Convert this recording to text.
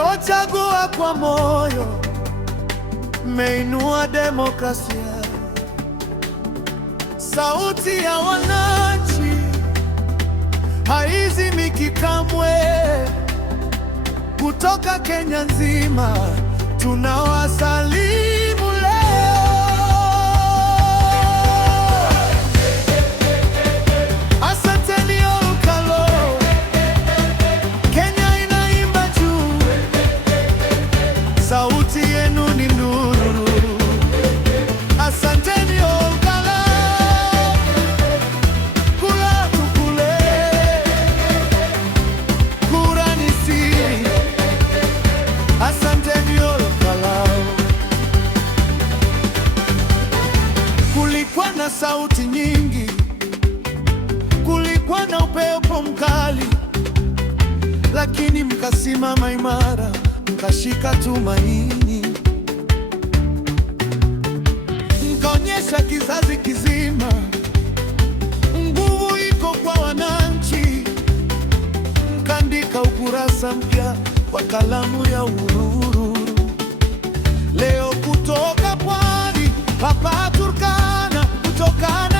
mliochagua kwa moyo, mmeinua demokrasia. Sauti ya wananchi haizimiki kamwe. Kutoka Kenya nzima tunawasalimu leo. Asanteni Olkalo, Kenya inaimba juu, sauti yenu ni nuru. Asanteni Olkalo, kura tukule, kura ni siri. Asanteni Olkalo. Kulikuwa na sauti nyingi, kulikuwa na upepo mkali, lakini mkasimama imara, mkashika tumaini, mkaonyesha kizazi kizima nguvu iko kwa wananchi, mkaandika ukurasa mpya kwa kalamu ya uhuru. Leo kutoka pwani hapa Turkana, kutokana